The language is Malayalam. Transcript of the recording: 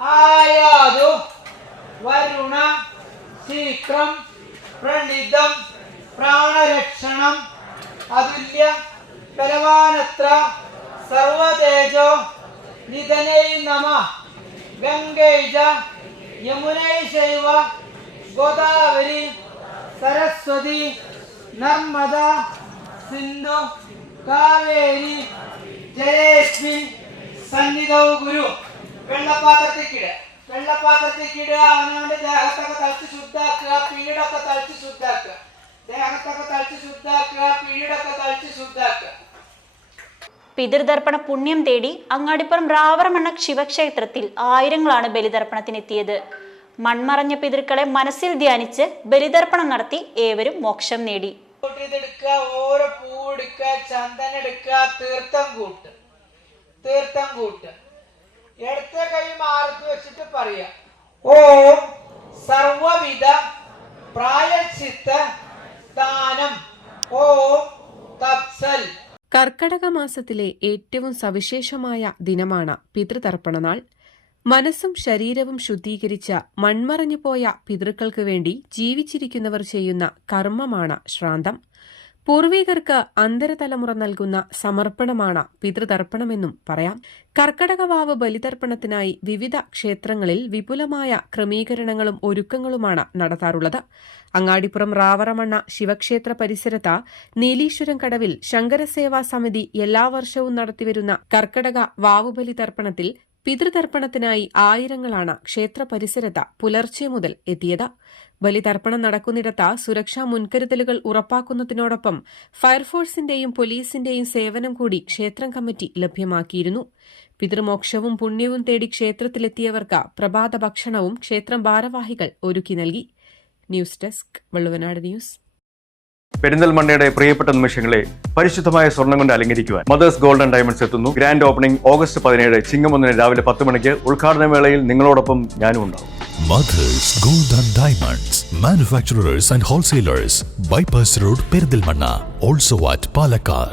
ആയാതു വരുണ ശീക്രം പ്രണീതം പ്രാണരക്ഷണം അതുല്യ ബലവാനത്ര സർവതേജോ നിധനൈ നമ ഗംഗൈജ യമുനൈശൈവ ഗോദാവരി സരസ്വതി നർമ്മദ സിന്ധു കാവേരി ജലേസ്മിൻ സന്നിധൗ ഗുരു. വെള്ളപ്പാത്രത്തിക്കിടുക അവനവന്റെ ദേഹത്തൊക്കെ തളിച്ച് ശുദ്ധാക്കുക, പീഡൊക്കെ തളിച്ച് ശുദ്ധാക്കുക, ദേഹത്തൊക്കെ തളിച്ച് ശുദ്ധാക്കുക, പീഡൊക്കെ തളിച്ച് ശുദ്ധാക്കുക. പിതൃതർപ്പണ പുണ്യം തേടി അങ്ങാടിപ്പുറം റാവറമണ്ണ ശിവക്ഷേത്രത്തിൽ ആയിരങ്ങളാണ് ബലിതർപ്പണത്തിനെത്തിയത്. മൺമറഞ്ഞ പിതൃക്കളെ മനസ്സിൽ ധ്യാനിച്ച് ബലിതർപ്പണം നടത്തി ഏവരും മോക്ഷം നേടി. ഓരോ പൂവെടുക്കുക, ചന്ദനം എടുക്കുക, തീർത്ഥം കൂട്ട്. എടുത്ത കൈ മാറത്ത് വെച്ചിട്ട് പറയാ ഓം സർവവിധ പ്രായശ്ചിത്ത ദാനം ഓം തത്സൽ. കർക്കടക മാസത്തിലെ ഏറ്റവും സവിശേഷമായ ദിനമാണ് പിതൃതർപ്പണനാൾ. മനസ്സും ശരീരവും ശുദ്ധീകരിച്ച മൺമറഞ്ഞുപോയ പിതൃക്കൾക്ക് വേണ്ടി ജീവിച്ചിരിക്കുന്നവർ ചെയ്യുന്ന കർമ്മമാണ് ശ്രാന്തം. പൂർവികർക്ക് അന്തരതലമുറ നൽകുന്ന സമർപ്പണമാണ് പിതൃതർപ്പണമെന്നും പറയാം. കർക്കടകവാവ് ബലിതർപ്പണത്തിനായി വിവിധ ക്ഷേത്രങ്ങളിൽ വിപുലമായ ക്രമീകരണങ്ങളും ഒരുക്കങ്ങളുമാണ് നടത്താറുള്ളത്. അങ്ങാടിപ്പുറം റാവറമണ്ണ ശിവക്ഷേത്ര പരിസരത്ത് നീലീശ്വരം കടവിൽ ശങ്കരസേവാ സമിതി എല്ലാ വർഷവും നടത്തിവരുന്ന കർക്കടക വാവുബലിതർപ്പണത്തിൽ പിതൃതർപ്പണത്തിനായി ആയിരങ്ങളാണ് ക്ഷേത്ര പരിസരത്ത് പുലർച്ചെ മുതൽ എത്തിയത്. ബലിതർപ്പണം നടക്കുന്നിടത്ത് സുരക്ഷാ മുൻകരുതലുകൾ ഉറപ്പാക്കുന്നതിനോടൊപ്പം ഫയർഫോഴ്സിന്റെയും പോലീസിന്റെയും സേവനം കൂടി ക്ഷേത്രം കമ്മിറ്റി ലഭ്യമാക്കിയിരുന്നു. പിതൃമോക്ഷവും പുണ്യവും തേടി ക്ഷേത്രത്തിലെത്തിയവർക്ക് പ്രഭാത ഭക്ഷണവും ക്ഷേത്രം ഭാരവാഹികൾ ഒരുക്കി നൽകി. News desk Valluvanad news. പെരിന്തൽമണ്ണയുടെ പ്രിയപ്പെട്ട നിമിഷങ്ങളെ പരിശുദ്ധമായ സ്വർണ്ണം കൊണ്ട് അലങ്കരിക്കുവാൻ മദേഴ്സ് ഗോൾഡ് ആൻഡ് ഡയമണ്ട്സ് എത്തുന്നു. ഗ്രാൻഡ് ഓപ്പണിംഗ് August 17 ചിങ്ങം 1 രാവിലെ 10 മണിക്ക്. ഉദ്ഘാടന വേളയിൽ നിങ്ങളോടൊപ്പം ഞാനും ഉണ്ടാവും. Mother's gold and diamonds, manufacturers and wholesalers, bypass road, Perinthalmanna. Also at Palakkad.